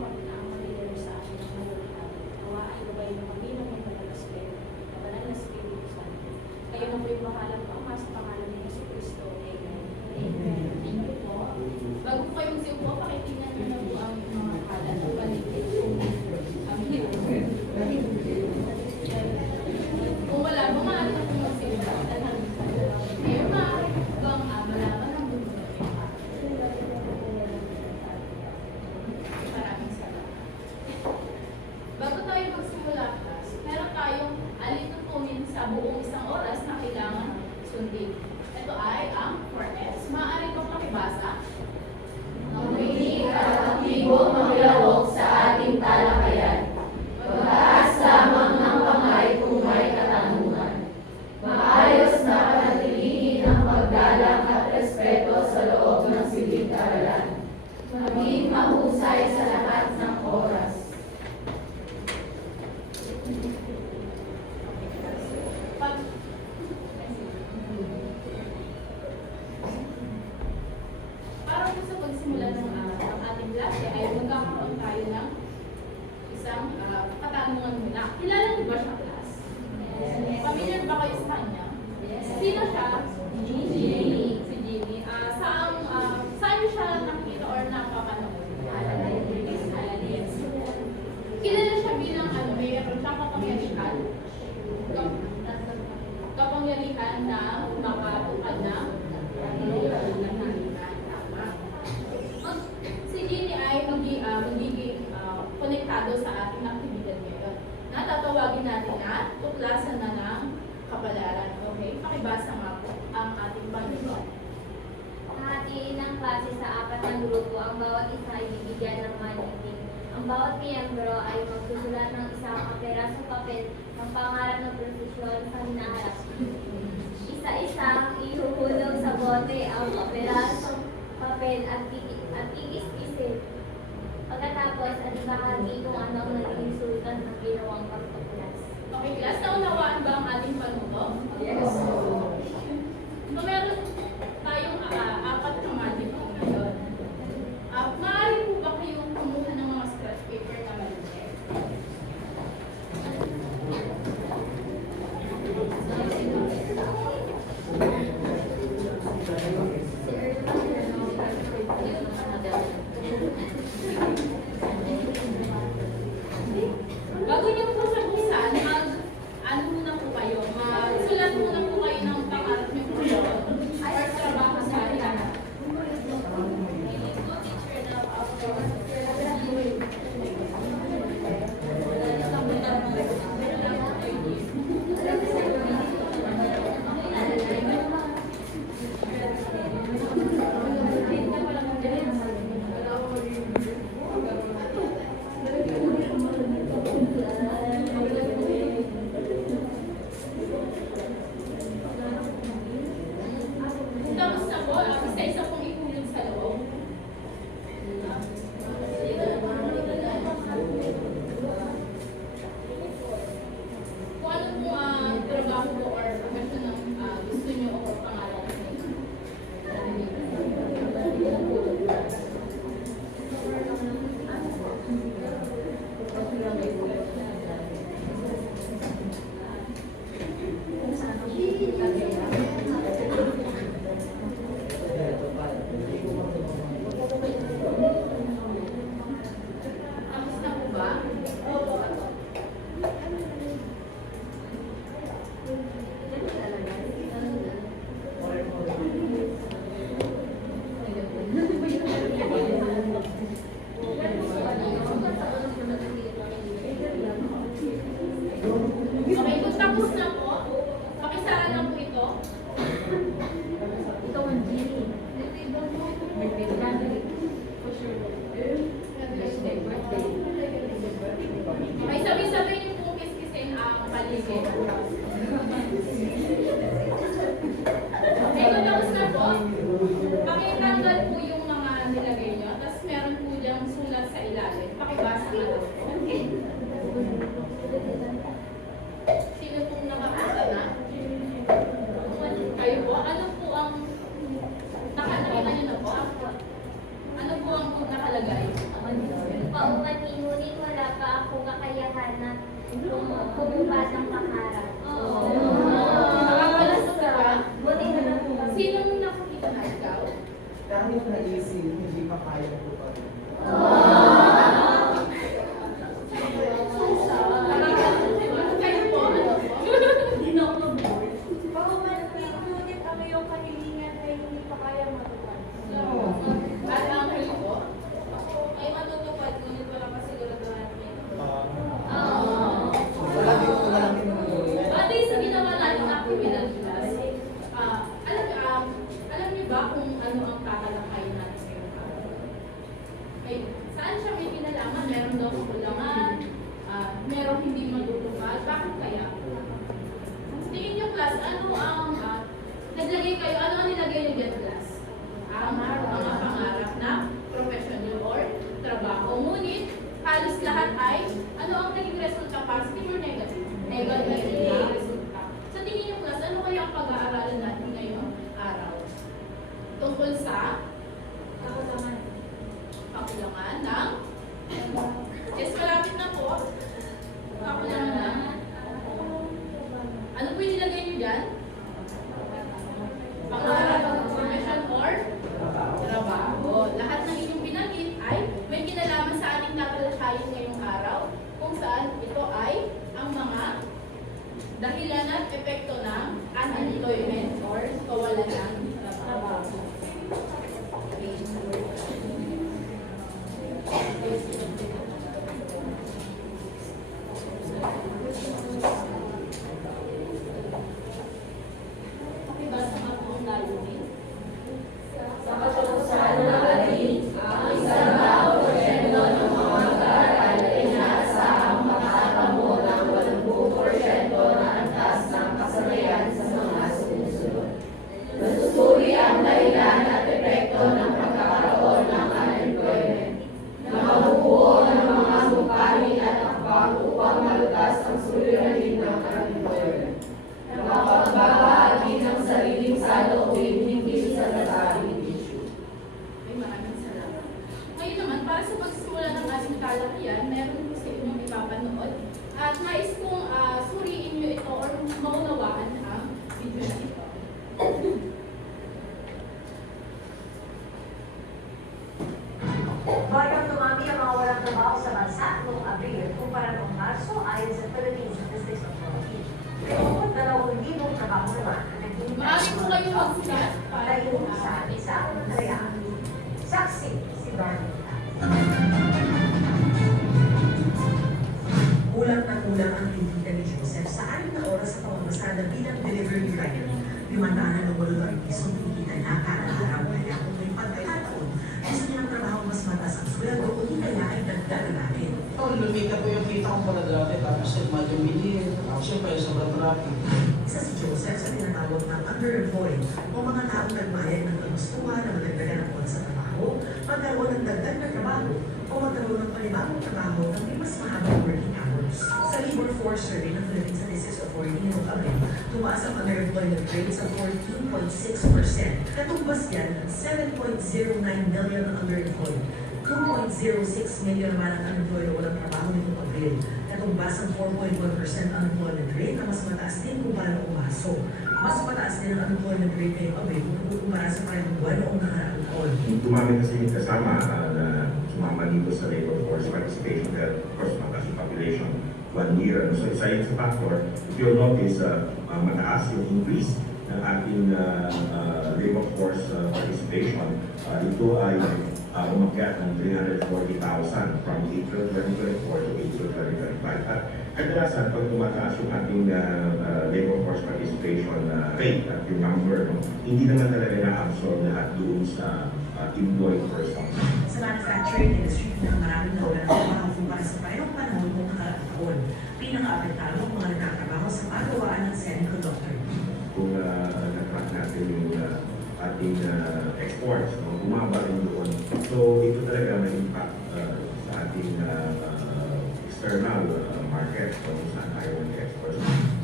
kami na ang mag-deliver sa amin ng malulitan. Gawain ko ba yung Panginoon ng Pagkalaspen, Kabanal na Espiritu Santo. Kayo na po yung bahalang Ama sa pangalan ni Yesu Cristo. Amen. Amen. Thank you po. Bago po kayo magsiupo, pakitingnan niyo na po ang mga kalat o paligid. Kung wala, maaari na po magsiupo. Ngayon, maaari po bang malaman ang buong Maraming salamat. Bago tayo magsimula, class, meron tayong alitutunin sa buong isang oras na kailangan sundin. Ito ay ang 4S. Maaari ko pakibasa. Ang winig at aktibo maglawok sa ating talakayan. Magtaas lamang ng kamay kung may katanungan. Maayos na panatilihin ang paggalang at respeto sa loob ng silid-aralan. Maging mahusay sa lahat ng oras. Para po sa pagsimula ng ating klase ay magkakaroon tayo ng isang katanungan muna. Kilala niyo ba siya, class? Yes. Familiar ba kayo sa kanya? Yes. Sino siya? Jimmy. Si Jimmy. Saan niyo siya nakita or napapanood? Yes. Kilala siya bilang mayroon siyang kapangyarihan na makatupad ng tama. Si Jenny ay magiging konektado sa ating aktibidad ngayon. Natatawagin natin na tuklasan na ng kapalaran. Okay? Pakibasa nga po ang ating Panginoon. Hahatiin ng klase sa 4 na grupo. Ang bawat isa ay bibigyan ng maniting. Ang bawat miyembro ay magsusulat ng isang kaperasong papel ng pangarap ng prosesyon sa hinaharap. Isa-isang ihuhulog sa bote ang kaperasong papel at ikis-isin. Pagkatapos, at ibahagi kung ano ang naging resulta ng ginawang pagtuklas. Okay, class, naunawaan ba ang ating panuto? Yes. So, meron tayong 4 na magic po ngayon. Maaari po ba kayong kumuha ng mga scratch paper na maliliit? Bago niyo po sa buksan, ano muna po kayo? Sulat muna po kayo ng pangarap niyo po or trabaho sa hinahanap. Tapos na po, isa-isa pong ihulog sa loob. Kung ano po trabaho po or profession ng gusto niyo o pangalan niyo. Tapos na po ba? Okay, kung tapos na po, pakisara na po ito. Ito ang Jimmy. May sabi-sabi niyo pong kiskisin ang paligid. Okay, kung tapos na po, pakitanggal po yung mga nilagay niyo. Tapos meron po diyang sulat sa ilalim. Pakibasa na lang po. Sino pong nakakita na? Kayo po? Ano po ang nakakita niyo na po? Ano po ang nakalagay? Pauwi mani, ngunit wala pa akong kakayahan na pumubad ng pangarap. Nakakalas ka. Buti na lang po. Sinong nakakita na ikaw? Kahit naisip, hindi pa kaya ko pa rin. Kayo po, ano po? Hindi na ako mabuhay. Pahumantin, ngunit ang iyong kahilingan ay hindi pa kaya matupad. At ang kayo po? Ay matutupad, ngunit wala pa siguraduhan niya. Wala din ko lang tinutuloy. Pati sa ginawa natin actividad class, alam niyo ba kung ano ang tatalakayin natin ngayong araw? Okay, saan siya may kinalaman? Meron daw kakulangan, merong hindi matutupad. Bakit kaya? Tingin niyo class, ano ang naglagay kayo, ano ang nilagay niyo dyan class? Ang mga pangarap na professional or trabaho. Ngunit, halos lahat ay, ano ang naging resulta? Positive or negative? Negative na resulta. Sa tingin niyo class, ano kaya ang pag-aaralan natin ngayong araw? Tungkol sa kakulangan ng yes, malapit na po. Kakulangan ng ano po yung nilagay niyo dyan? Pangarap, profession or trabaho. Lahat ng inyong binanggit ay may kinalaman sa ating tatalakayin ngayong araw kung saan ito ay ang mga dahilan at epekto ng unemployment or kawalan ng trabaho. Pakibasa nga po ang layunin. Sa katutusan ng atin, ang isang tao porsyento ng mga mag-aaral ay inaasahang makakamo ng 80% na antas ng kasanayan sa mga sumusunod. Masusuri ang dahilan at epekto ng pagkakaroon ng unemployment. Nakabubuo ng mga mungkahi at akbang upang malutas ang suliranin ng unemployment. Nakapagbabahagi ng sariling saloobin hindi sa nasabing issue. Ay, maraming salamat. Ngayon naman, para sa pagsisimula ng ating talakayan, meron po sa inyong ipapanood. At nais kong suriin nyo ito or maunawaan ang video na ito. Bagang dumami ang mga walang trabaho sa bansa noong Abril kumpara noong Marso ayon sa Philippine Statistics Authority. Pero 2,000 trabaho naman ang naging Maaari po kayong mag-start para tayo po sa isang kaya. Saksi si Darlene. Kulang na kulang ang kinikita ni Joseph sa 6 na oras sa pamamasada bilang delivery rider. 580 pisong kinikita niya kada araw kaya kung may pagkakataon, gusto niya ng trabaho mas mataas ang sweldo o hindi kaya ay dagdag na natin. Lumita po yung kita ko pala dati, tapos medyo mili, siyempre sobrang traffic. Isa si Joseph sa tinatawag na underemployed o mga taong nagbayad ng kagustuhan na madagdagan ng oras sa trabaho, magkaroon ng dagdag na trabaho o magkaroon ng panibagong trabaho na may mas mahabang working hours. Sa labor force survey ng Philippine Statistics Authority noong Abril, tumaas ang underemployment rate sa 14.6%. Katumbas yan ng 7.09 million ang underemployed. 2.06 million naman ang unemployed o walang trabaho nitong Abril. Katumbas ang 4.1% unemployment rate na mas mataas din kumpara noong Marso. Mas mataas din ang unemployment rate ngayong Abril kung kumpara sa parang buwan noong nakaraang taon. Dumami kasi yung kasama na sumama dito sa labor force participation dahil of course mataas yung population 1 year. So isa yun sa factor. If you'll notice, mataas yung increase ng ating labor force participation. Ito ay umakyat ng 340,000 from April 2024 to April 2025. At kadalasan, pag tumataas yung ating labor force participation rate at yung number, hindi naman talaga na-absorb lahat doon sa employed persons. Sa manufacturing industry na maraming nawalan ng trabaho kumpara sa parehong panahon noong nakaraang taon. Pinaka-apektado ang mga nagtatrabaho sa pagawaan ng semiconductor. Kung na-track natin yung ating exports, bumaba rin doon. So ito talaga may impact sa ating external market kung saan tayo mag-export.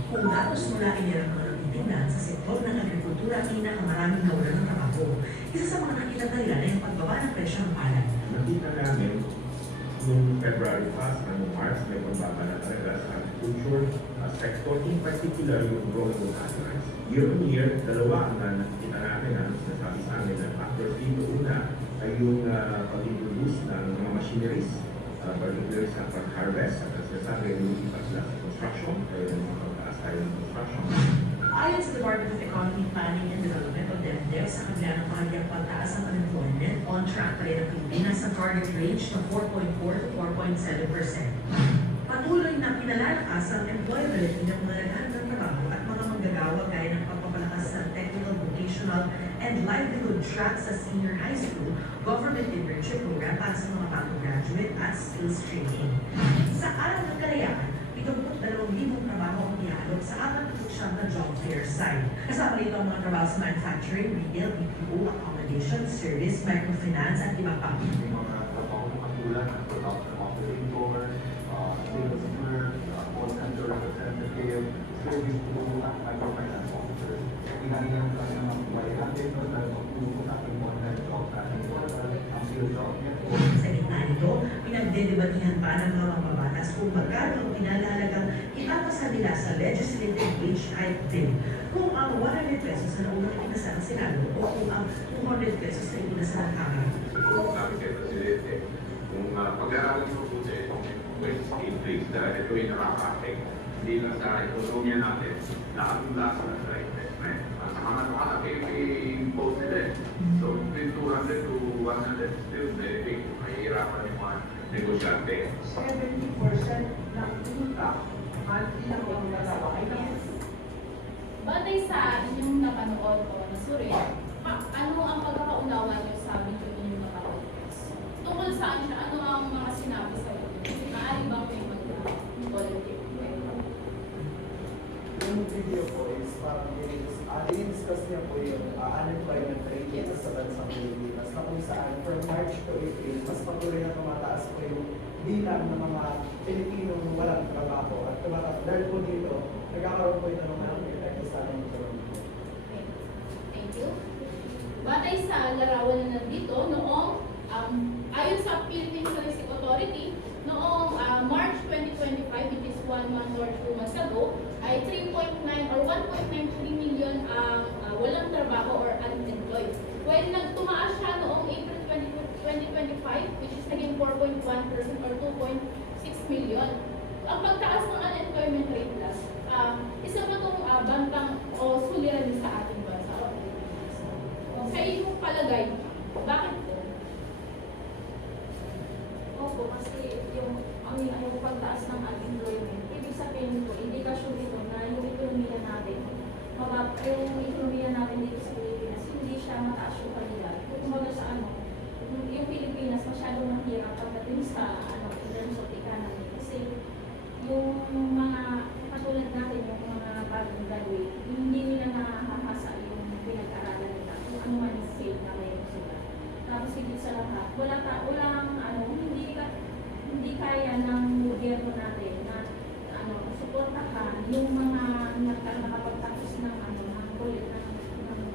Kung datos mula inirang mga nagtitingnan sa sektor ng agrikultura ang pinakamaraming nawalan ng trabaho. Isa sa mga nakita nila na yung pagbaba ng presyo ng palay. Nakita namin Noong February pa, noong March, may pagbaba na talaga sa agriculture sector, in particular yung growing of animals. Year on year, dalawa ang nakikita natin na sinasabi sa amin na factors dito. Una ay yung pag-introduce ng mga machineries, particularly sa pag-harvest, at sinasabi yung ipas sila sa construction, kaya yung mga pagtaas tayo ng construction. Ayon sa Department of Economy, Planning and Development o DepEd, sa kabila ng kahagyang pagtaas ng unemployment, on track pa rin ang Pilipinas sa target range na 4.4 to 4.7%. Patuloy na pinalalakas ang employability ng mga naghahanap ng trabaho at mga manggagawa gaya ng pagpapalakas ng technical, vocational, and livelihood track sa senior high school, government internship program para sa mga bagong graduate at skills training. Sa araw ng kalayaan, 72,000 trabaho ang ialok sa 49 na job fair site. Kasama rito ang mga trabaho sa manufacturing, retail, BPO, accommodation, service, microfinance, at iba pa. May mga trabaho ng katulad ng production operator, sales clerk, call center representative, service crew, at microfinance officer. Pinanilang lang ng buhay natin dahil magtulong sa ating online job tracking portal, ang sales job network. Sa gitna nito, pinagdedebatihan pa ng mga mambabatas kung magkano ang pinalalagang ipapasa nila sa legislative wage hike bill. Kung ang 100 pesos na naunang itinasa ng Senado o kung ang 200 pesos na itinasa ng Kamara. Kung sabi kay Presidente, kung pag-aaralan mo po sa itong wage increase dahil ito ay nakaka-affect hindi lang sa ekonomiya natin, nakatula sa investment. Sa mga nakaka-impose nila eh. So, between 200 to 100 still very big. Mahihirapan yung mga negosyante. 70% ng utang monthly ang magdalawa ay yes. Batay sa inyong napanood o nasuri, ano ang pagkakaunawa niyo sa video inyong napanood? Tungkol saan siya? Ano ang mga sinabi sa inyo? Maaari bang may mag-volunteer? Yung video po is parang discuss niya po yung unemployment rate dito sa bansang Pilipinas na kung saan from March to April, mas patuloy na tumataas po yung bilang ng mga Pilipinong walang trabaho at tumataas. Dahil po dito, nagkakaroon po ito ng malaking epekto sa ating ekonomiya. Okay. Thank you. Batay sa larawan na nandito, noong ayon sa Philippine Statistics Authority, noong March 2025, which is 1 month or 2 months ago, ay 3.9 or 1.93 million ang walang trabaho or unemployed. When nagtumaas siya noong April 2025, which is naging 4.1% or 2.6 million. Ang pagtaas ng unemployment rate plus, isa ba itong bantang o suliranin sa ating bansa o Pilipinas? Sa inyong palagay, bakit po? Opo, kasi yung pagtaas ng unemployment, ibig sabihin po, indikasyon ito na yung ekonomiya natin, yung ekonomiya natin dito sa Pilipinas, hindi siya mataas yung kanila. Kumbaga sa yung Pilipinas masyadong mahirap pagdating sa in terms of economy. Kasi yung mga katulad natin, yung mga bagong graduate, hindi nila nakahasa yung pinag-aralan nila, kung ano man yung safe na mayroon sila. Tapos higit sa lahat, hindi kaya ng gobyerno natin na suportahan yung mga nakapagtapos ng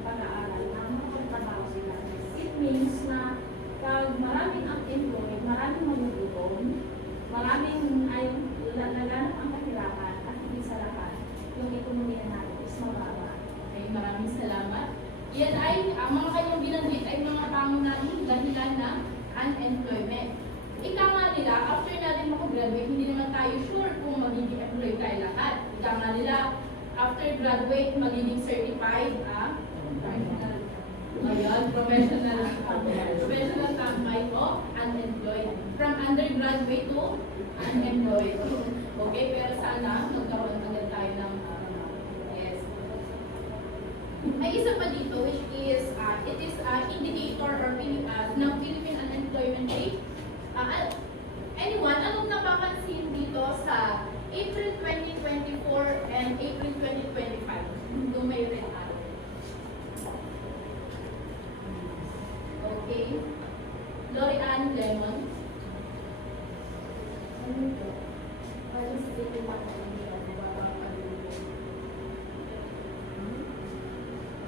pag-aaral na makapagtrabaho sila. It means na pag maraming unemployed, maraming magugutom, maraming laganap ang kahirapan at higit sa lahat, yung ekonomiya natin is mababa. Okay, maraming salamat. Yan ay, ang mga kanyang binanggit ay mga pangunahing dahilan ng unemployment. Ika nga nila, after natin makagraduate, hindi naman tayo sure kung magiging employed tayo lahat. Ika nga nila, after graduate, magiging certified, professional tambay o unemployed. From undergraduate to unemployed. Okay, pero sana magkaroon agad tayo ng yes. May isa pa dito which is it is indicator or ng Philippine unemployment rate. Anyone, anong napapansin dito sa April 2024 and April 2025? Doon may red arrow. Okay. Lorian Lemon.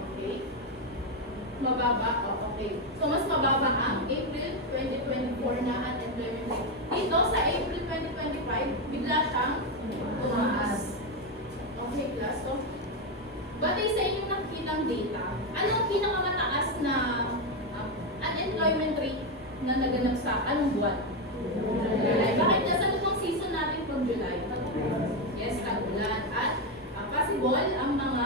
Okay. Mababa? Oh, okay. So, mas mababa ang April 2024 na unemployment rate. Dito, nakikitang data, ano ang pinakamataas na unemployment rate na naganap sa anong buwan? July. Bakit nasa lupang season natin from July? Yes, tag-ulan. At possible ang mga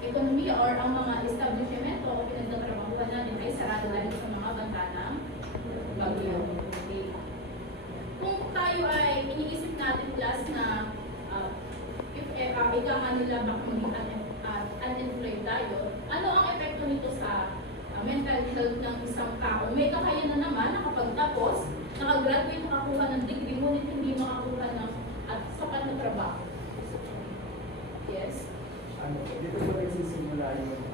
ekonomiya or ang mga establishment o pinagtatrabahuan natin ay sarado dahil sa mga banta ng bagyo. Okay. Kung tayo ay iniisip natin plus na ika nga nila baka maging unemployed tayo, ano ang epekto nito sa mental health ng isang tao? May kakayanan naman, nakapagtapos, nakagraduate, nakakuha ng degree, ngunit hindi makakuha ng sapat na trabaho. Yes? Dito po nagsisimula yung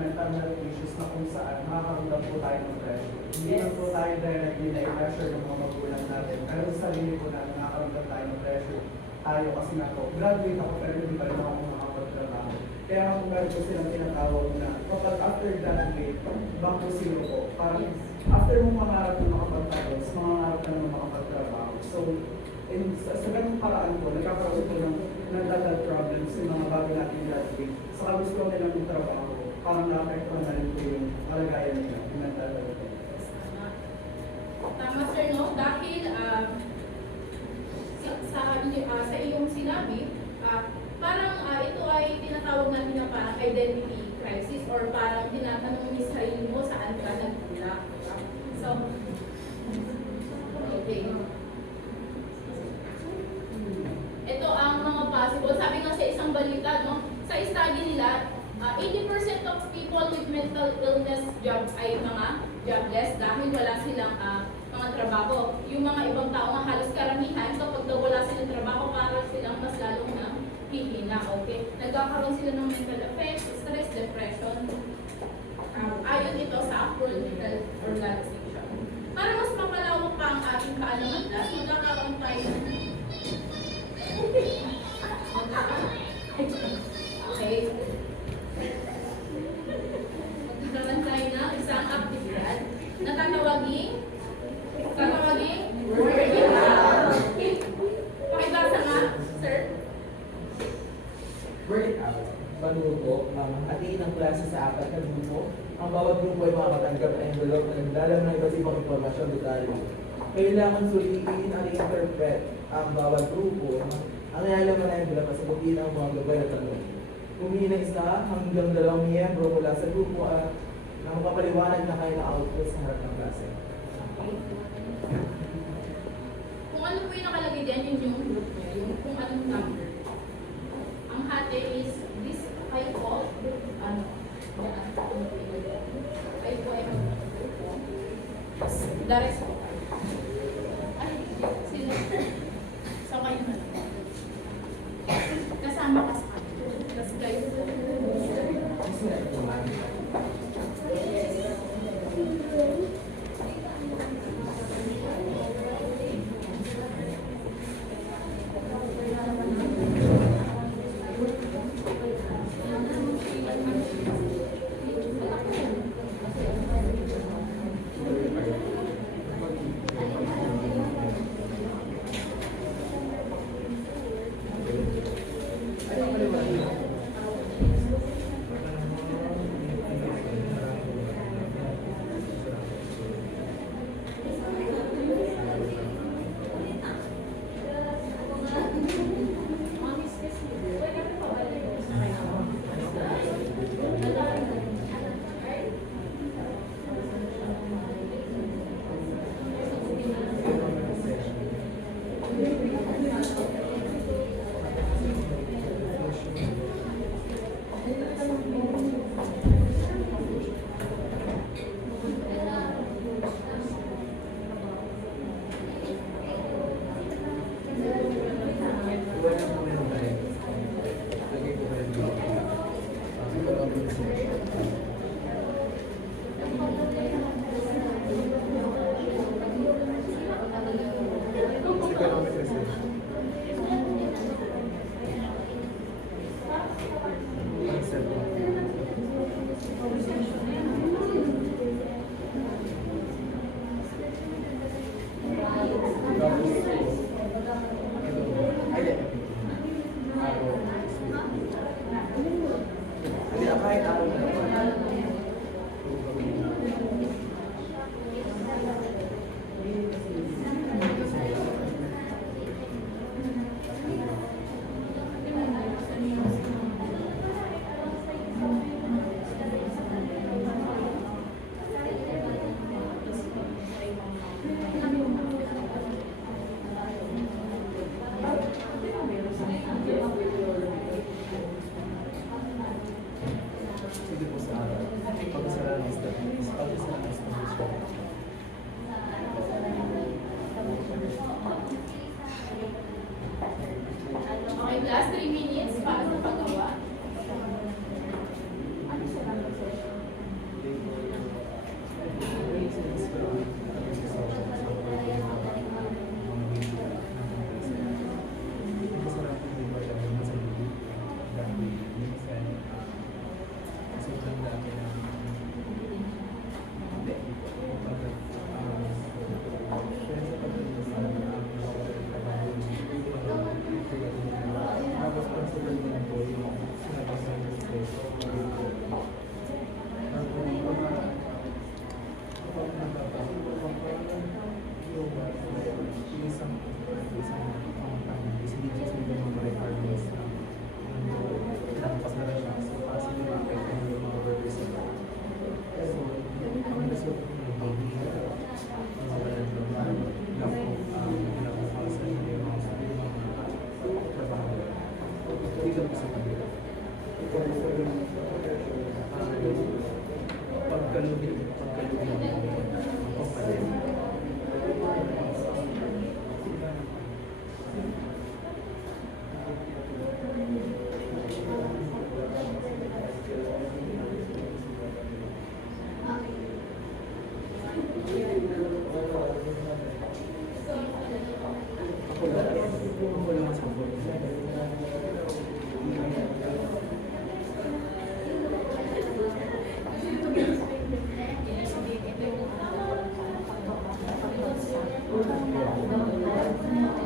mental health issues na kung saan makakaramdam po tayo ng pressure. Hindi Yes. lang po tayo directly na i-pressure ng mga magulang natin, pero sa sarili po natin nakakaramdam tayo ng pressure. Tayo kasi nga po, graduate ako pero hindi pa rin ako makapagtrabaho. Kaya kung meron po silang tinatawag na kapag after graduate, back to zero po. Parang after mong mangarap na makapagtapos, mangarap ka na makapagtrabaho. So, sa ganung paraan po, nagkakaroon po ng mental health problems yung mga bago natin graduate. Sa gusto nilang yung trabaho, parang na-apektuhan na rin po yung kalagayan nila, yung mental health. Tama sir, no? Dahil sa iyong sinabi, parang ito ay tinatawag natin na parang identity crisis or parang tinatanong ni sarili mo saan ka nagmula. So, okay. Ito ang mga possible. Sabi nga sa isang balita, no? Sa study nila, 80% of people with mental illness ay mga jobless dahil wala silang mga trabaho. Yung mga ibang tao nga halos karamihan, kapag daw wala silang trabaho, parang silang mas lalong na hihina, okay? Nagkakaroon sila ng mental effects, stress, depression. Ayon ito sa World Health Organization. Para mas mapalawak pa ang ating kaalaman, magkakaroon tayo okay. Magkakaroon tayo ng isang aktibidad na tatawaging working out. Okay. Pakibasa nga, sir. Workout. Pagrupo, hatiin ang klase sa 4 na grupo. Ang bawat grupo ay makakatanggap ng envelope na nagdalaman ng iba't ibang impormasyon detalye. Kailangan sulitin at i-interpret ang bawat grupo. Ang nilalaman na envelope at sagutin ang mga gabay na tanong. Pumili ng isa hanggang 2 miyembro mula sa grupo at na magpapaliwanag na kayo na output sa harap ng klase. Kung ano po yung nakalagay dyan, yun yung group niya, yung kung anong number. Ang hati is this type of ay po ay the rest po. Ay, sila. So kayo na lang. Kasama ka sa kanila. Tapos kayo po. Economic recession. last 3 minutes para sa paggawa.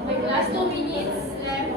Like last 2 minutes left.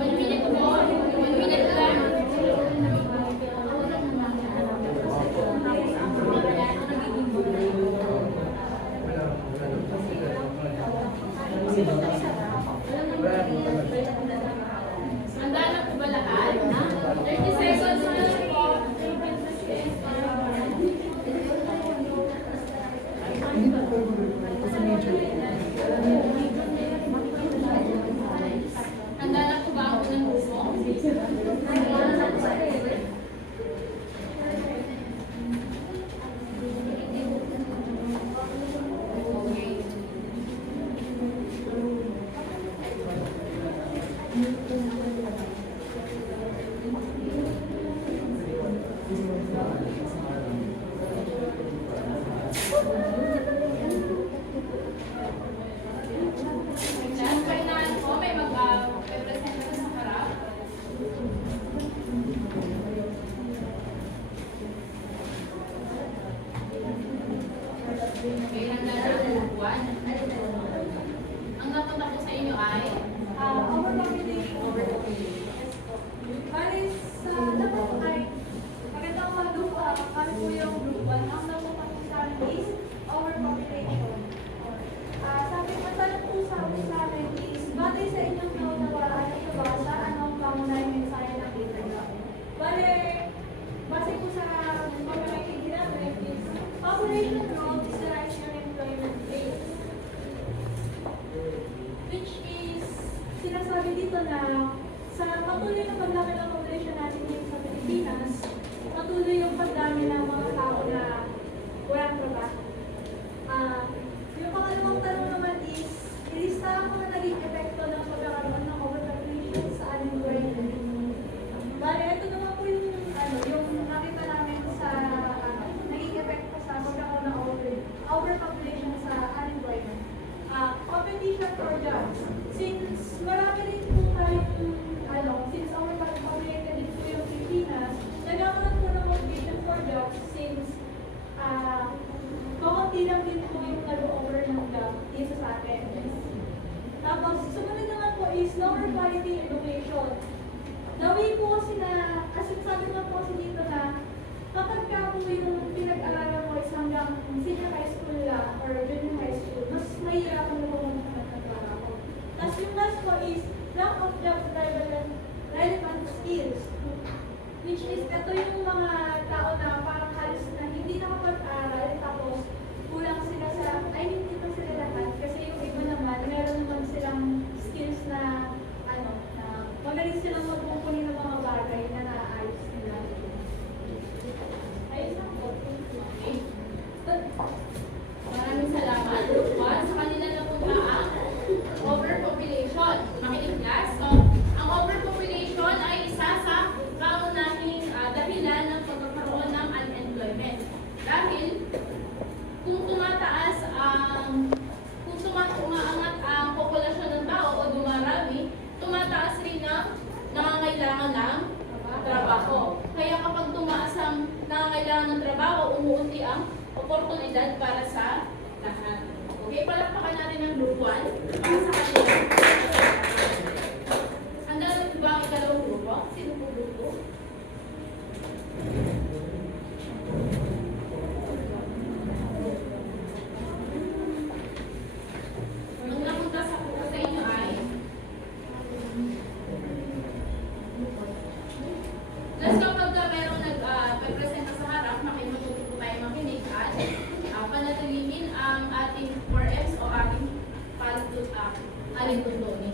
One minute more. 1 minute left. Handa na po ba lahat? 30 seconds na lang po. Handa na po ba ako ng grupo? Okay. Last final po, may mag-present na sa harap. Okay, handa na ang upuan. Ang napunta po sa inyo ay Overpopulation. Bali, sa dapat ay magandang malupa. Kami po yung group 1. Ang napunta po sa amin is overpopulation. Sabi po tanong po sa amin is batay sa inyong naunawaan at nabasa anong pangunahing mensahe ng Biblia. Bali, base po sa pamamagitan ginamit is population growth is the rise in employment base. Which is, sinasabi dito na sa patuloy na paglaki ng population natin dito sa Pilipinas, patuloy yung pagdami ng mga tao na walang trabaho. Yung pangalawang tanong naman is, ilista ang mga naging epekto ng pagkakaroon ng overpopulation sa unemployment. Bale, ito naman po yung nakita namin sa naging epekto sa pagkakaroon ng overpopulation sa unemployment. Competition for jobs. Since marami rin po tayong, since overpopulated din po yung Pilipinas, nagkakaroon po ng competition for jobs since kakunti lang din po yung nag-over ng job dito sa atin. Tapos, sumunod naman po is lower quality education. Nawi po kasi na, kasi sabi naman po kasi dito na kapag ka po yung pinag-aralan mo is hanggang senior high school lang, trabaho, umuunti ang oportunidad para sa lahat. Okay, palakpakan natin ang group 1 para sa kanila. Handa na ba ang ikalawang grupo? Sino po grupo? Ang napunta sa inyo ay plus kapag merong nag-presenta sa harap, makinututo po tayo makinig at panatilihin ang ating 4Fs o ating alintuntunin.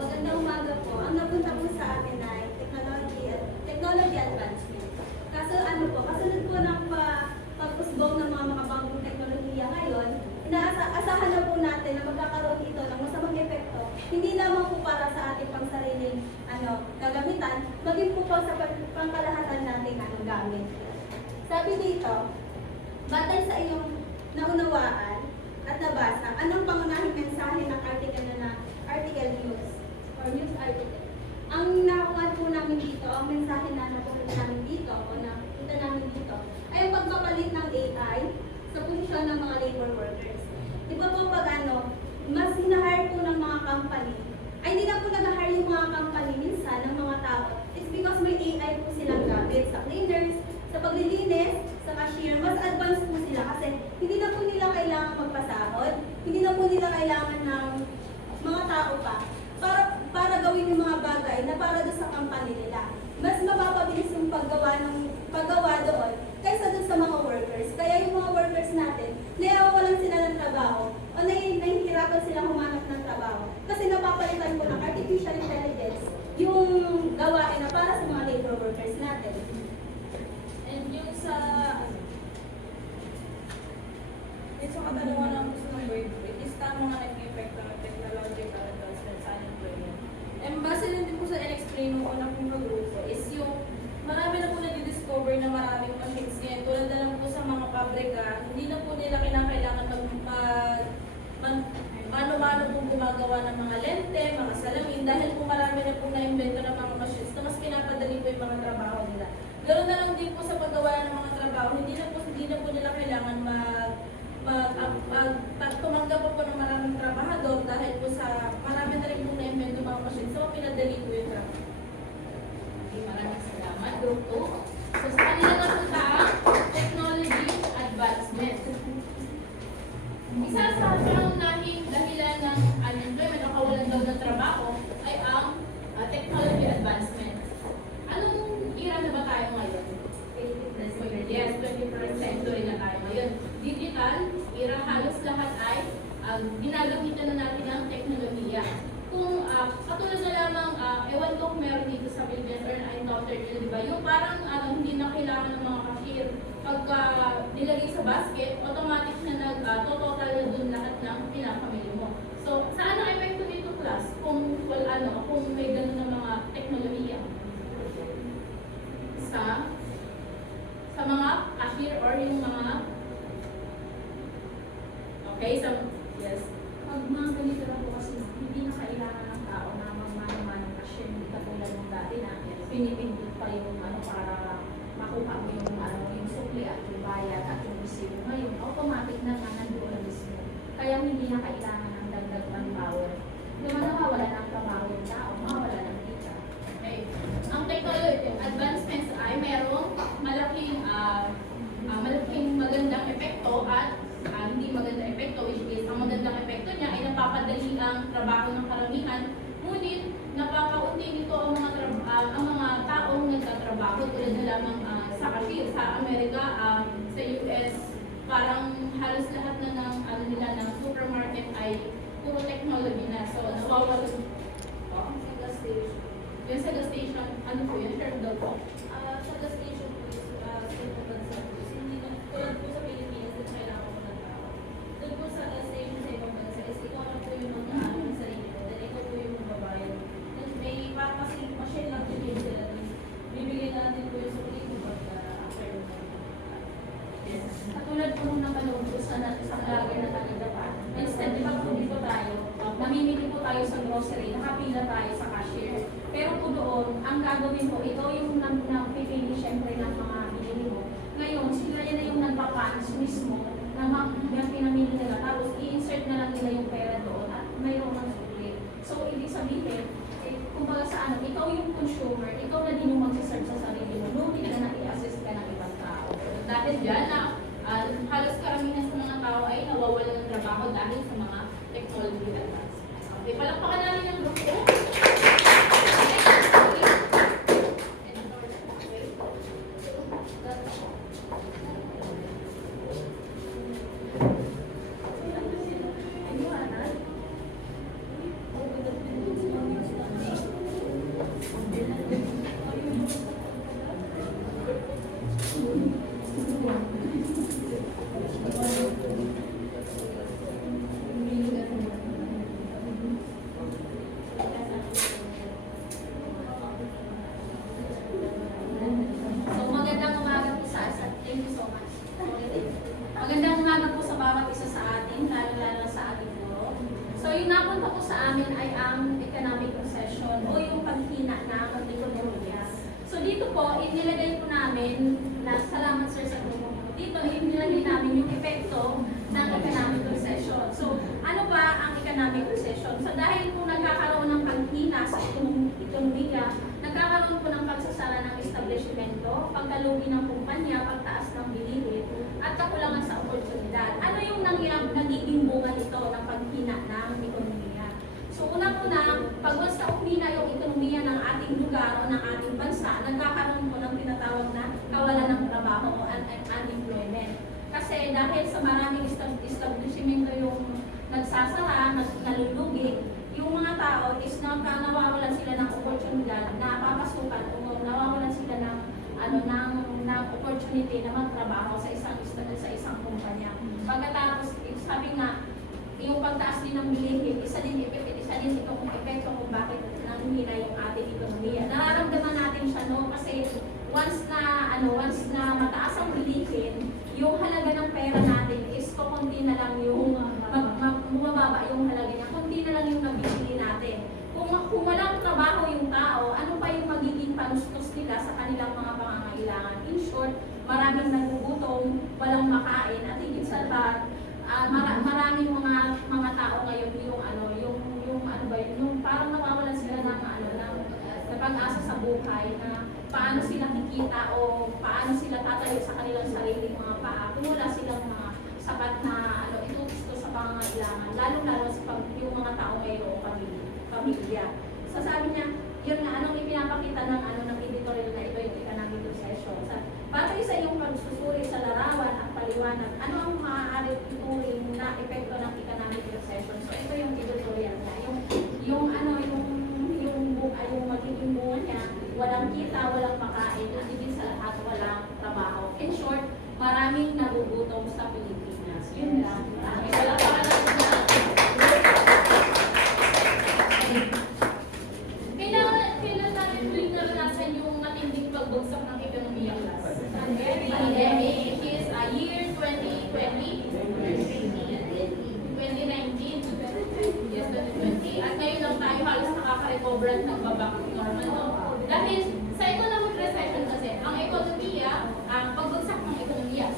Magandang umaga po. Ang napunta po sa akin ay technology advancement. Kaso kasunod po ng pag-usbong ng mga makabagong teknolohiya ngayon, inaasahan na po natin na magkakaroon ito ng masamang epekto, hindi lamang po para sa ating pangsariling gagamitan, maging po sa pangkalahatan natin gamit. Sabi dito, batay sa iyong naunawaan at nabasa, anong pangunahing mensahe ng article news or news article? Ang nakuha po namin dito, ang mensahe na nakuha namin dito o nakita namin dito ay ang pagpapalit ng AI sa posisyon ng mga labor workers. Di ba po pag mas hinahire po ng mga company, ay hindi na po nag-hire yung mga company minsan ng mga tao. It's because may AI po silang gamit sa cleaners, sa paglilinis, sa cashier, mas advanced po sila kasi hindi na po nila kailangan magpasahod, hindi na po nila kailangan ng mga tao pa para gawin yung mga bagay na para doon sa company nila. Mas mapapabilis yung paggawa doon kaysa doon sa mga workers. Kaya yung mga workers natin, nawawalan sila ng trabaho o nahihirapan silang humanap ng trabaho kasi napapalitan po ng artificial intelligence yung gawain na para sa mga labor workers natin. And yung sa katanungan ng gusto ng grade 3, is tama nga nag-effect ng technological advancement sa unemployment. And base din po sa in-explain mo na pong grupo is yung marami na po nag-discover na maraming machines ngayon. Tulad na lang po sa mga pabrika, hindi na po nila kinakailangan mano-mano pong gumagawa ng mga lente, mga salamin, dahil po marami na pong na-invento ng mga machines na mas pinapadali po yung mga trabaho nila. Ganoon na lang din po sa paggawa ng mga trabaho, hindi na po nila kailangan tumanggap po ng maraming trabahador dahil po sa marami na rin po na-invento mga machines. So, pinadali po yung trabaho. Okay, maraming salamat. Group 2. So, sa kanila na po technology advancement. Isa sa pangunahing dahilan ng unemployment o kawalan daw ng trabaho ay ang technology advancement. Anong era na ba tayo ngayon? Yes, 21st century na tayo ngayon. Digital, era halos lahat ay ginagamitan na natin ang teknolohiya. Kung katulad na lamang, ewan ko kung meron dito sa Philippines or na-encountered nyo, di ba? Yung parang hindi na kailangan ng mga cashier. Pagka nilagay sa basket, automatic na nag-total na dun lahat ng pinakamili mo. So, saan ang epekto dito, class? Kung may ganun na mga teknolohiya? Sa mga cashier or yung mga yes. Pag mga ganito lang po kasi hindi na kailangan ng tao na magmano-mano ng cashier, hindi katulad ng dati na pinipindot pa yung para makuha mo yung sukli at yung bayad at yung resibo. Ngayon, automatic na nandoon na mismo. Kaya hindi na kailangan ng dagdag manpower. Naman nawawala ng trabaho yung tao, mawawala ng kita. Okay. Ang technology advancements ay merong malaking magandang epekto at hindi magandang epekto, which is ang magandang epekto niya ay napapadali ang trabaho ng karamihan, ngunit napakaunti nito ang mga taong nagtatrabaho tulad na lamang sa cashier sa Amerika, sa US, parang halos lahat na ng supermarket ay puro technology na. So nawawala sa gas station. Yung sa gas station, ano po yun? Term daw po? Sa gas station po is sa ibang bansa po. Hindi na, tulad po sa Pilipinas, na kailangan ko ng tao. Doon po sa gas station sa ibang bansa is ikaw na po yung mag-aano ng sarili mo. Then ikaw po yung magbabayad. Then may parang kasi machine lang din sila. Bibigyan na natin po yung sukli ko pag after mo. Yes. Katulad po nung napanood ko sa vlogger na taga-Japan. Instead, di ba po dito tayo, namimili po tayo sa grocery, nakapila tayo sa cashier. Pero po doon, ang gagawin po, ito yung napipili syempre ng mga binili mo. Ngayon, sila yan na yung nagpapans mismo na yung pinamili nila. Tapos, i-insert na lang nila yung pera doon at mayroon ng sukli. So, ibig sabihin, kumbaga sa ano, ikaw yung consumer, ikaw na din yung mag-search sa sarili mo. No need na i-assist ka ng ibang tao. Dahil dyan na halos karamihan sa mga tao ay nawawalan ng trabaho dahil sa mga technology advances. Okay, palakpakan namin yung grupo. So, magandang umaga po thank you so much. Magandang umaga po sa bawat isa sa atin, lalo-lalo sa ating guro. So, yung napunta po sa amin ay ang economic recession o yung paghina ng ekonomiya. So, dito po, inilagay po namin, salamat sir sa grupo po. Dito, inilagay namin yung epekto ng economic recession. So, ano ba ang economic recession? So, dahil po nagkakaroon ng paghina sa ekonomiya, nagkakaroon po ng pagsasara ng establishmento, pagkalugi ng kumpanya, pagtaas ng bilihin, at kakulangan sa oportunidad. Ano yung nagiging bunga nito ng paghina ng ekonomiya? So unang-una, pag basta umina yung ekonomiya ng ating lugar o ng ating bansa, nagkakaroon po ng tinatawag na kawalan ng trabaho o unemployment. Kasi dahil sa maraming establishmento yung nagsasara, nalulugi, yung mga tao is nawawalan sila ng oportunidad na papasukan o nawawalan sila ng opportunity na magtrabaho sa isang kumpanya. Pagkatapos, sabi nga, yung pagtaas din ng bilihin, isa din itong epekto kung bakit nanghihina yung ating ekonomiya. Nararamdaman natin siya, no? Kasi once na mataas ang bilihin, yung halaga ng pera natin is kukunti na lang yung bumababa yung halaga niya, kunti na lang yung nabibili natin. Kung walang trabaho yung tao, ano pa yung magiging panustos nila sa kanilang mga pangangailangan? In short, maraming nagugutom, walang makain, at higit sa lahat, maraming mga tao ngayon yung parang nawawalan sila ng pag-asa sa buhay na paano sila kikita o paano sila tatayo sa kanilang sariling mga paa kung wala silang mga sapat na itutusto sa pangangailangan, lalo-lalo sa yung mga tao mayroong pamilya. So sabi niya, yun nga, anong ipinapakita ng editorial na ito yung economic recession. Batay sa iyong pagsusuri sa larawan at paliwanag, ano ang maaari ituring na epekto ng economic recession? So ito yung editorial niya. Yung magiging bunga niya, walang kita, walang makain, at higit sa lahat, walang trabaho. In short, maraming nagugutom sa Pilipinas. Yun lang. Wala pa ka lang na. Kailan natin huling naranasan yung matinding pagbagsak ng ekonomiya, class? Pandemic, which is year 2020, 2019, yes, 2020. At ngayon lang tayo halos nakaka-recover at nagbabak normal, no? Dahil sa economic recession kasi, ang ekonomiya, ang pagbagsak ng ekonomiya.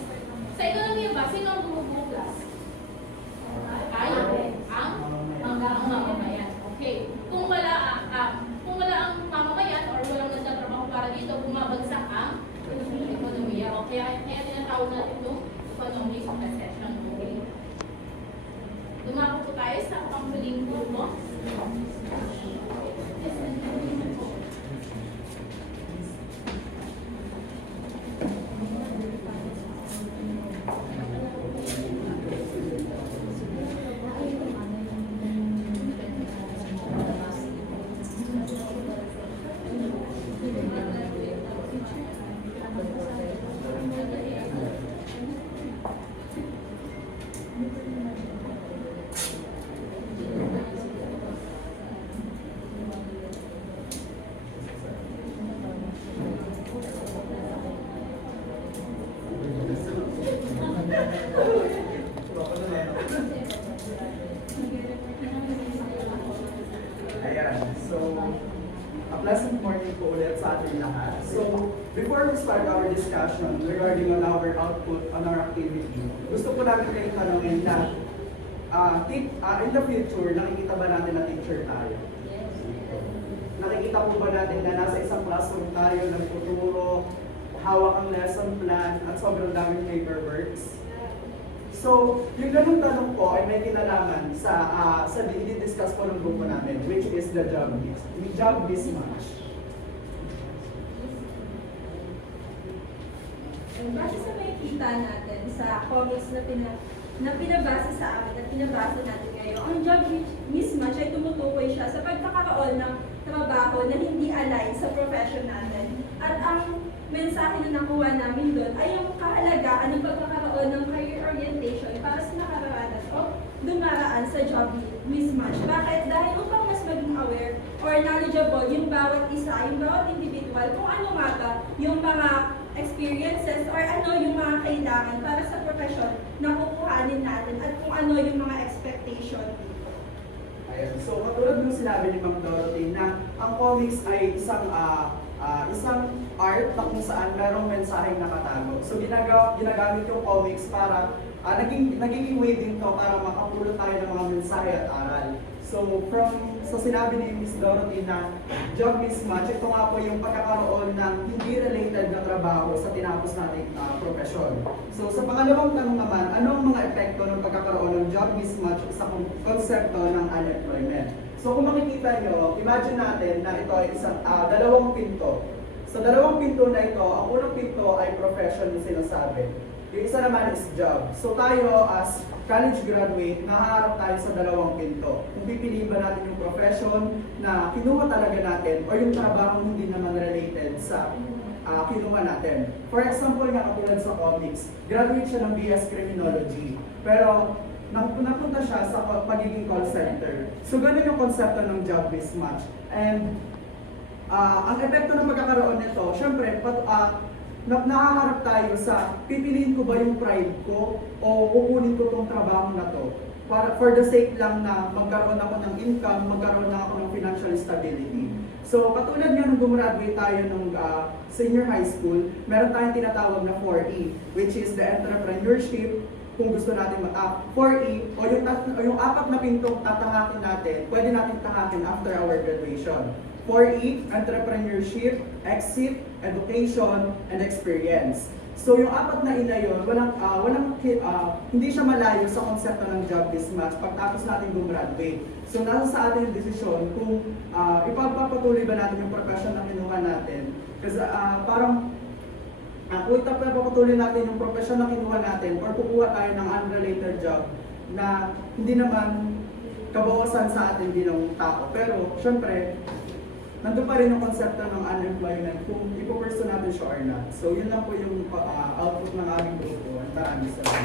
Sa ekonomiya ba, sino ang bumubuo, class? Ay, ang mamamayan. Okay. Kung wala ang mamamayan or walang nagtatrabaho para dito, bumabagsak ang ekonomiya. Okay, kaya tinatawag natin itong economic recession. Okay. Dumako po tayo sa panghuling grupo. po ulit sa ating lahat. So, before we start our discussion regarding on our output, on our activity, gusto po namin kayong tanongin na in the future, nakikita ba natin na teacher tayo? Nakikita po ba natin na nasa isang classroom tayo, nagtuturo, hawak ang lesson plan, at sobrang daming paperworks? So, yung ganung tanong po ay may kinalaman sa i-discuss po ng grupo namin, which is the job mismatch. Base sa makikita natin sa comics na pinabasa sa amin at pinabasa natin ngayon, ang job mismatch ay tumutukoy siya sa pagkakaroon ng trabaho na hindi align sa profession natin. At ang mensahe na nakuha namin doon ay yung kahalagaan ng pagkakaroon ng career orientation para sa nakararanas o dumaraan sa job mismatch. Bakit? Dahil upang mas maging aware or knowledgeable yung bawat isa, yung bawat individual, kung ano nga ba yung mga experiences or ano yung mga kailangan para sa profession na kukuhanin natin at kung ano yung mga expectation dito. Ayan. So, katulad ng sinabi ni Ma'am Dorothy na ang comics ay isang art na kung saan merong mensaheng nakatago. So, ginagamit yung comics para nagiging way din to para makapulot tayo ng mga mensahe at aral. So, sa sinabi ni Ms. Dorothy na job mismatch, ito nga po yung pagkakaroon ng hindi related na trabaho sa tinapos nating profesyon. So, sa pangalawang tanong naman, ano ang mga epekto ng pagkakaroon ng job mismatch sa konsepto ng unemployment? So, kung makikita nyo, imagine natin na ito ay dalawang pinto. Sa dalawang pinto na ito, ang unang pinto ay profession na sinasabi. Yung isa naman is job. So tayo as college graduate, nahaharap tayo sa dalawang pinto. Kung pipiliin ba natin yung profession na kinuha talaga natin o yung trabaho hindi naman related sa kinuha natin. For example nga, katulad sa comics, graduate siya ng BS Criminology. Pero napunta siya sa pagiging call center. So ganun yung konsepto ng job mismatch. And ang epekto ng pagkakaroon nito, syempre, nakaharap tayo sa pipiliin ko ba yung pride ko o kukunin ko tong trabaho na to para for the sake lang na magkaroon ako ng income, magkaroon na ako ng financial stability. So katulad nga nung gumraduate tayo ng senior high school, meron tayong tinatawag na 4E, which is the entrepreneurship. Kung gusto natin 4E o yung apat na pintong tatangakin natin, pwede natin tangakin after our graduation. 4E, entrepreneurship, exit, education, and experience. So yung apat na ina yun, hindi siya malayo sa konsepto ng job mismatch pagtapos natin gumraduate. So nasa sa atin yung desisyon kung ipapatuloy ba natin yung profession na kinuha natin. Kasi kung ipapatuloy natin yung profession na kinuha natin or kukuha tayo ng unrelated job na hindi naman kabawasan sa atin bilang tao. Pero syempre, nandun pa rin yung konsepto ng unemployment kung ipo-pursue natin siya or not. So yun lang po yung output ng aming grupo. Maraming salamat.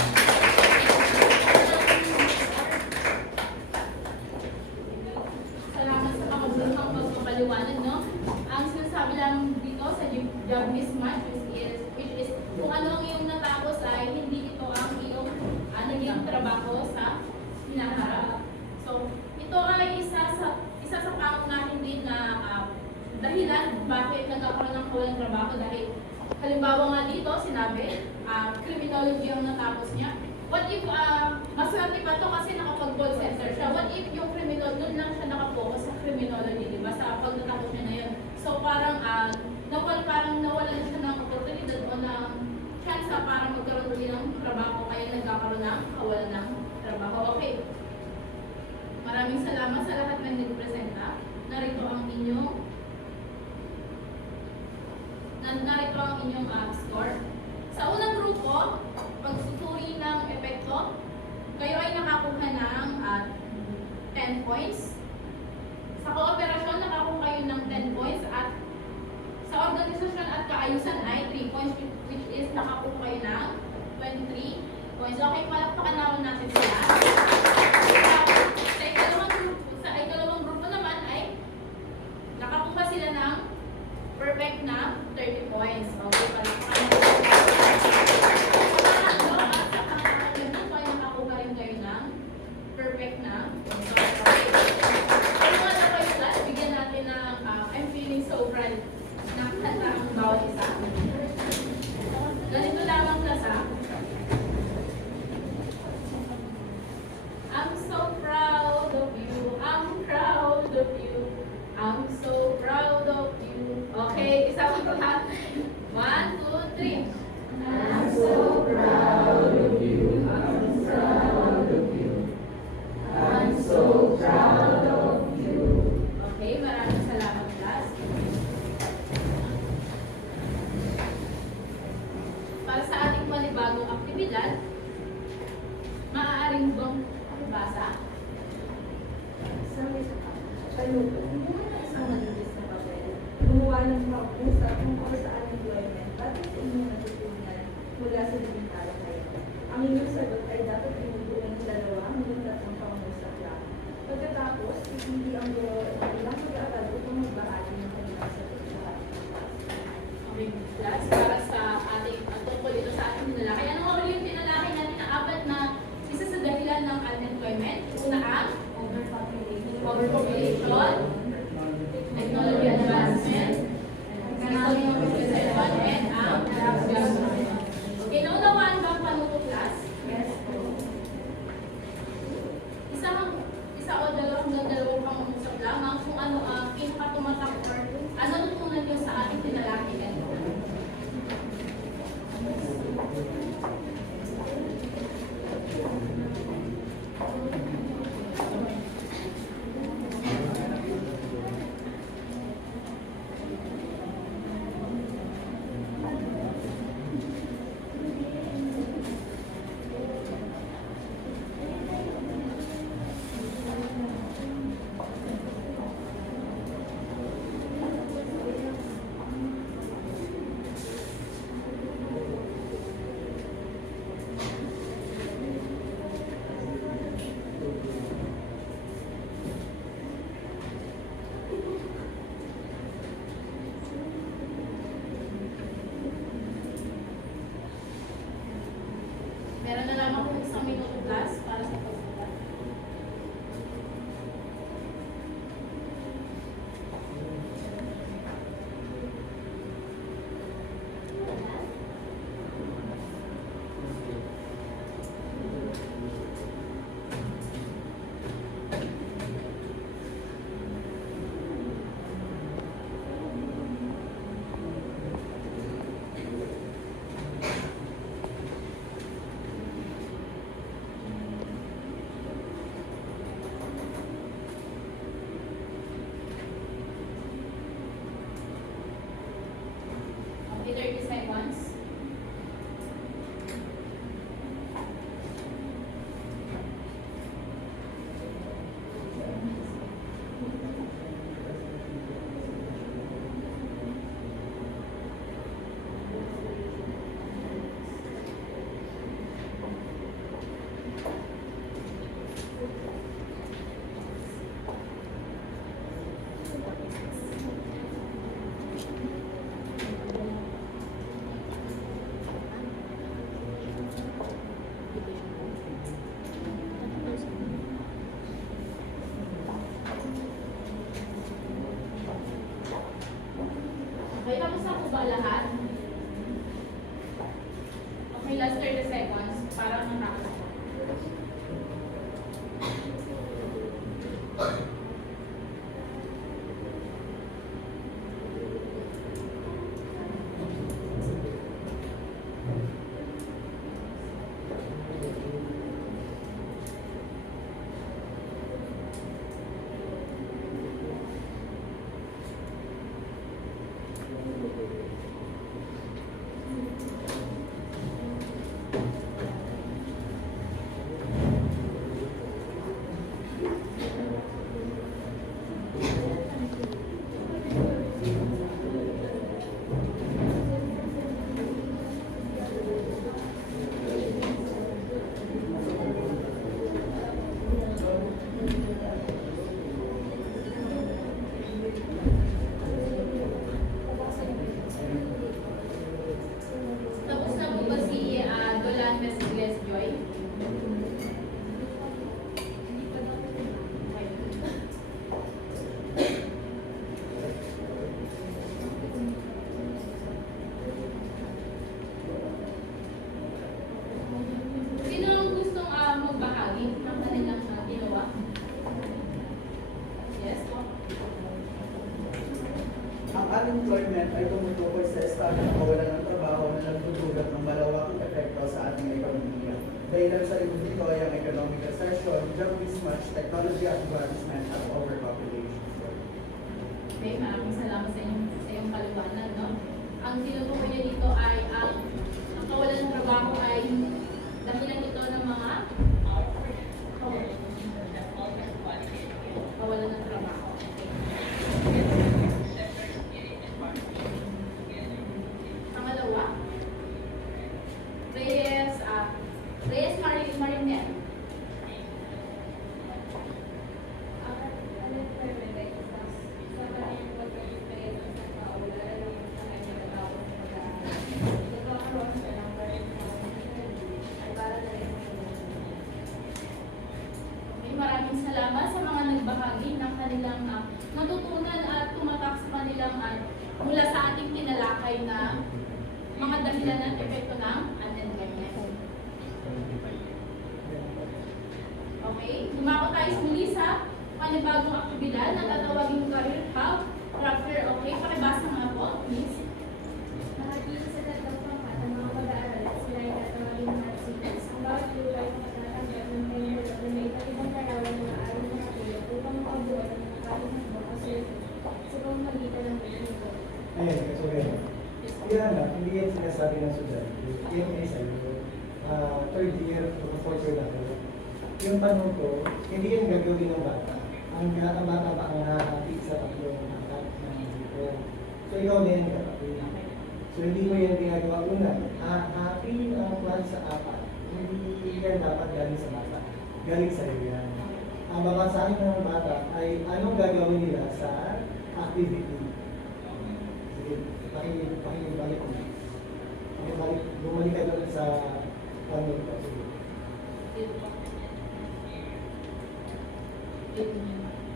Salamat sa makabulutang pagpapaliwanag, no? Ang sinasabi lang dito sa job mismatch which is kung ano ang iyong natapos ay hindi ito ang iyong naging trabaho sa hinaharap. So, ito ay isa sa pangunahin din na dahilan bakit nagkakaroon ng kawalang trabaho dahil halimbawa nga dito sinabi criminology ang natapos niya. What if maswerte pa to kasi nakapag-call center siya? What if yung criminology nun lang siya nakapokus sa criminology, di ba? Sa pagtatapos niya na yun. So parang nawalan siya ng oportunidad o ng chance para magkaroon ulit ng trabaho kaya nagkakaroon ng kawalan ng trabaho. Okay. Maraming salamat sa lahat ng nagpresenta. Narito ang inyong score. Sa unang grupo, pagsusuri ng epekto, kayo ay nakakuha ng 10 points. Sa kooperasyon, nakakuha kayo ng 10 points at sa organisasyon at kaayusan ay 3 points which is nakakuha kayo ng 23 points. Okay, palakpakan natin sila. Sa ikalawang grupo naman ay nakakuha sila ng perfect na 30 points. Okay, palakpakan natin sila. Sa pangatlo ay nakakuha rin kayo ng perfect na. Okay. Kung wala kayo class, bigyan natin ng I'm feeling so proud mag-usap tungkol sa unemployment, bakit sa inyo natutunan mula sa naging talakayan? Ang inyong sagot ay dapat inubuo ng 2 hanggang 3 pangusap lang. Pagkatapos, ipili ang guro ng ilang pag-aaral upang magbahagi ng kanilang sagot sa ating class. Okay, class, para sa ating tungkol dito sa ating tinalakay. Ano nga ulit yung tinalakay natin na 4 na isa sa dahilan ng unemployment? Una ang overpopulation, technology advancement, economic recession, and ang government. Okay, naunawaan ba ang panuto, class? Yes. Isa o dalawang pangungusap lamang kung ano ang pinakatumatak or ano natutunan nyo sa ating tinalakay ganito. Meron na lamang kung 1 minuto class para sa pagsagot. Okay, 30 seconds. Okay, tapos na po ba lahat? Okay, last 30 seconds para matapos. Tapos na po ba si Dolan Mesiles Joy? Sino ang gustong magbahagi ng kanilang ginawa? Yes po. Ang unemployment ay tumutukoy sa estado ng kawalan ng trabaho na nagdudulot ng malawakang epekto sa ating ekonomiya. Dahilan sa libod nito ay ang economic recession, job mismatch, technology advancement, at overpopulation. Okay, maraming salamat sa iyong paliwanag, no? Ang tinutukoy niya dito ay ang kawalan ng trabaho ay dahilan ito ng mga kawalan ng trabaho. Okay. mula sa ating tinalakay na mga dahilan at epekto ng amendment. Okay, dumako tayo muli sa panibagong aktibidad na tatawagin Career Hub. Rapper, okay, pakibasa nga po, please. Dito sa tatlong pangkat ang mga pag-aaral at sila ay tatawagin mga students. Ang bawat grupo ay matatanggap ng member at may iba't ibang karawan na maaaring makatulong upang makabuo ng nakalimutan o survey sa pamamagitan ng technical. Ayun, so ganyan. Yan na, hindi yan sinasabi ng estudyante. Yan ay sa'yo. Third year to fourth year na. Yung tanong ko, hindi yan gagawin ng bata. Ang bata ba ang nakakapit sa tatlong akat ng grupo. So ikaw din yung kakapit. So hindi mo yan ginagawa una. Happy ang plan sa apat. Hindi yan dapat galing sa bata. Galing sa iyo yan. Ang babasahin ng bata ay anong gagawin nila sa activity. Sige, pakibalik mo. Bumalik ka doon sa panel ko.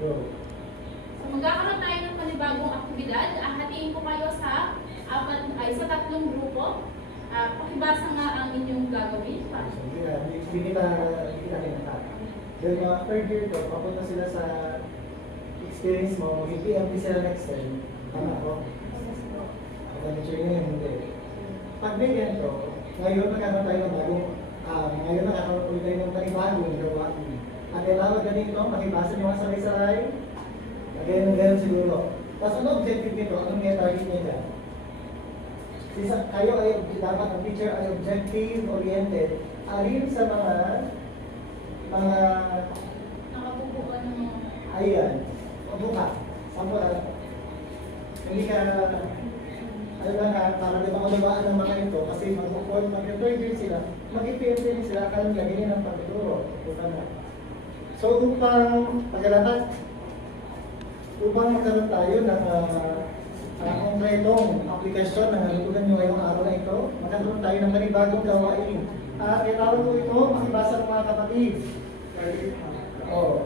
Go. So magkakaroon tayo ng panibagong aktibidad. Hatiin ko kayo sa tatlong grupo. Pakibasa nga ang inyong gagawin. So, hindi kita kinakita. Then mga third year ko, papunta sila sa experience mo, mag-PMP sila next time. Tama ako? Ako na-mature ngayon, hindi. Pag may ganito, ngayon magkakaroon tayo ng bagong, ngayon nakakaroon ulit tayo ng panibagong gawain. At kailangan ganito, makibasa nyo mga saray-saray. Ganyan siguro. Tapos ano objective nito? Anong may target niya dyan? Kayo ay dapat ang teacher ay objective-oriented. Alin sa mga Nakapupuan ng mga ayan, buka. Sample, hindi ka ano lang ha, para di maunawaan ng mga ito kasi mag-third year sila, mag-PMP sila, kaya ganyan ang pagtuturo. Buka na. So upang magkaroon tayo ng konkretong aplikasyon na nalutugan nyo ngayong araw na ito, magkaroon tayo ng panibagong gawain. Kailangan ko ito, makibasa ng mga kapatid.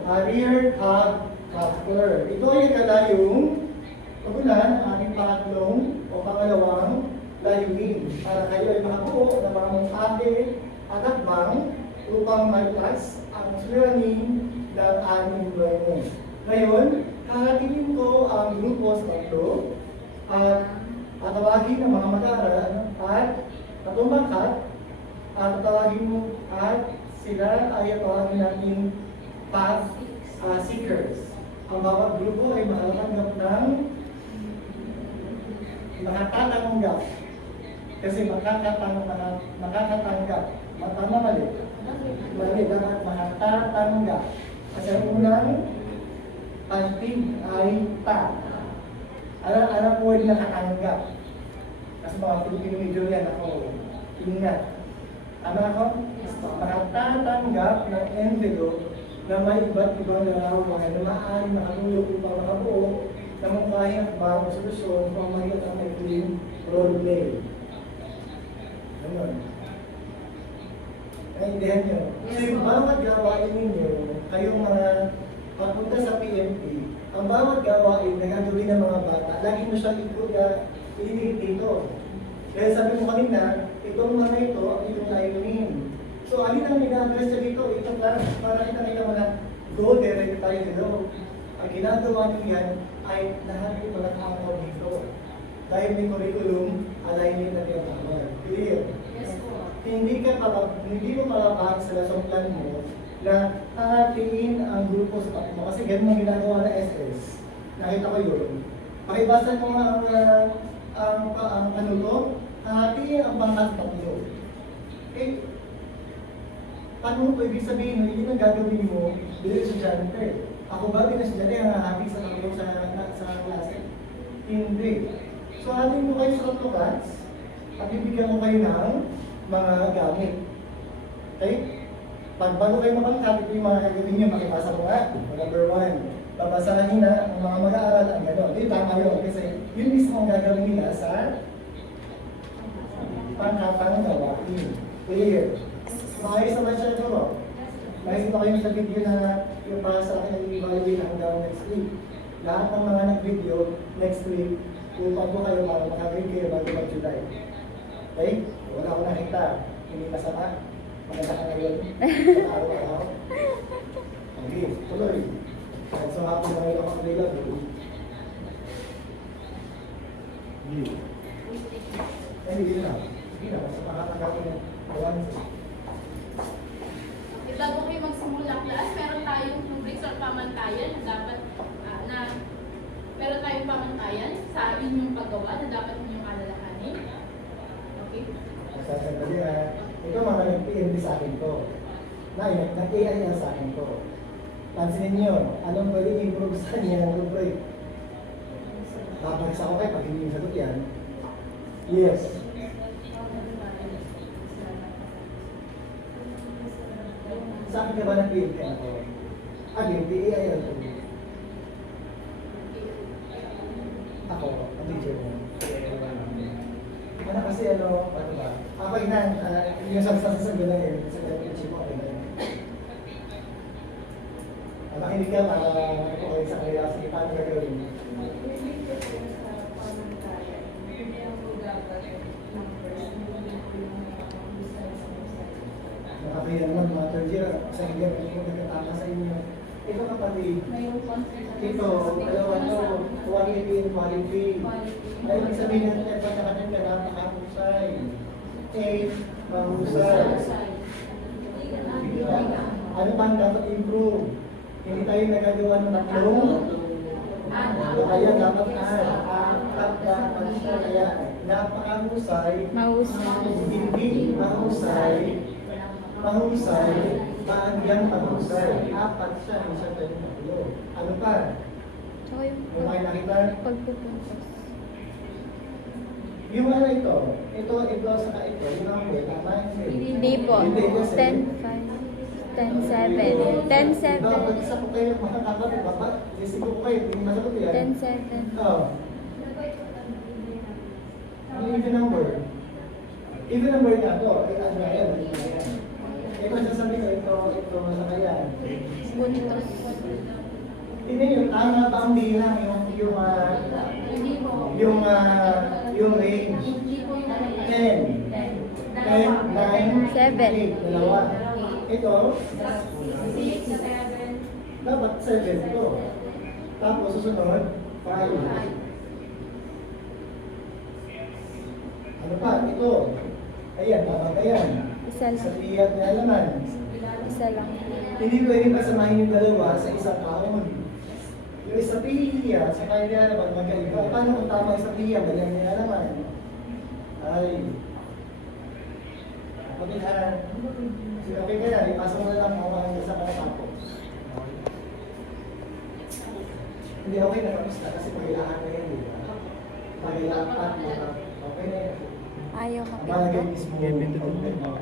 Career Hub Capture. Ito ay kalayong pagulan ang ating pangatlong o pangalawang layunin para kayo ay makabuo ng mga mungkabe at akbang upang mailas ang suliranin ng ating employment. Ngayon, hahatingin ko ang grupo sa tatlo at tatawagin ng mga mag-aaral at tatlong bangkat at tatawagin mo at sila ay tatawagin natin path seekers. Ang bawat grupo ay makatanggap ng makakatanggap. Kasi makakatanggap. Tama mali? Mali, dapat makakatanggap. Kasi ang unang pantig ay ta. Alam mo rin nakatanggap. Kasi mga Filipino medyo yan ako. Ingat. Tama ako? Makatatanggap ng envelope na may iba't ibang larawan na maaaring makatulog upang makabuo na mungkahin at bagong solusyon kung mahirap ang maikling roleplay. Ganun. Naintindihan nyo? So yung bawat gawain ninyo, kayong mga papunta sa PMP, ang bawat gawain na gagawin ng mga bata, lagi mo siyang ilinigit dito. Kaya sabi mo kanina, itong mga ito, ang iyong layunin. So, alin ang ina-address niya dito? Ito lang, para kita mo na go direct tayo dito. Ang ginagawa niyo yan ay lahat ito nakakaw dito. Dahil may curriculum, alignment na tinatawag. Clear? yes po. Hindi mo malabag sa lesson plan mo na hahatiin ang grupo sa tapo mo. Kasi ganun ang ginagawa na SS. Nakita ko yun. Pakibasa mo nga ang ano to, hahatiin ang bangkat tatlo. Eh, paano mo ibig sabihin, hindi nang gagawin mo bilang estudyante? Ako ba din estudyante ang hahati sa tatlo sa klase? Hindi. So, hatiin mo kayo sa tatlo class at bibigyan mo kayo ng mga gamit. Okay? Pag bago kayo mabangkat, ito yung mga gagawin nyo, makipasa ko nga. Number 1, babasahin na ang mga mag-aaral ang gano'n. Ito tama yun, kasi yun mismo ang gagawin nila sa pangkatang gawain. Clear? Maayos naman siya ito, no? Nakikita kayo sa video na yung para sa akin ay i-evaluate hanggang next week. Lahat ng mga nag-video, next week, Tutuan ko kayo para makagaling kayo bago mag-July. Okay? Wala ko nakita. Hindi masama. Maganda ka ngayon. Sa araw-araw. Okay, tuloy. Kahit sa hapon na ngayon ako available. Hindi. Hindi na. Hindi na. Basta makatanggap ko ng kawan. Bago kayo magsimula class, meron tayong rubrics or pamantayan na dapat meron tayong pamantayan sa inyong paggawa na dapat ninyong alalahanin. Okay? Sasandali na. Ito mga nag-PM sa akin to. Nag-AI na sa akin to. Pansinin nyo, anong pwede improve sa kanya ng rubric? Babagsak ako kayo pag hindi yung sagot yan. Yes. Sa akin ka ba nag-PM ako? Again, AI yan to. Ako, ang teacher mo. Ano kasi ano ba? Ako yung sasasabi na yun, sa teacher mo, okay na yun. Makinig ka para okay sa kanila, sige paano gagawin? Nakapaya naman mga third year, sa inyo, kung nagkatama sa inyo. Ito kapatid, ito, dalawa to, quality and quality. Ay, ibig sabihin natin, nagpatakanan ka napakahusay. Mahusay. Ano pa ang dapat improve? Hindi tayo nagagawa ng tatlong. Kaya dapat dapat siya. Kaya napakahusay. Hindi mahusay. Mahusay. Maagyang pahusay. Apat siya. Isa tayo ng tatlo. Ano pa? Yung kayo nakita? Pagpupuntos. Yung ano ito? Ito, saka ito. Yung number. Tama? Hindi po. Hindi kasi. 10-5. 10-7. 10-7. Dapat isa po kayo makakapit. Dapat, isip ko kayo. Hindi masagot yan. 10-7. Oo. Ano even number? Even number na ito. Ano nga yan? Ito sasabi ko, ito masaka yan. Puntos. Hindi yung tama ba ang bilang yung range? 10. 10, 9, 8. Dalawa. Ito, dapat 7 ito. Tapos susunod, 5. Ano pa? Ito. Ayan, tama ba yan? Isa lang. Sa tiyat na alaman. Isa lang. Hindi pwedeng kasamahin yung dalawa sa isang taon. Yung isa piya, sa kanya naman magkaiba. Paano kung tama sa piya, ganyan niya naman? Ay. Pagkitaan. Okay ka na, ipasa mo na lang ako ang isa para tapos. Hindi okay na tapos na kasi pagkailangan na yan. Pagkailangan, okay na yan. Ayaw Malagay makita. mismo.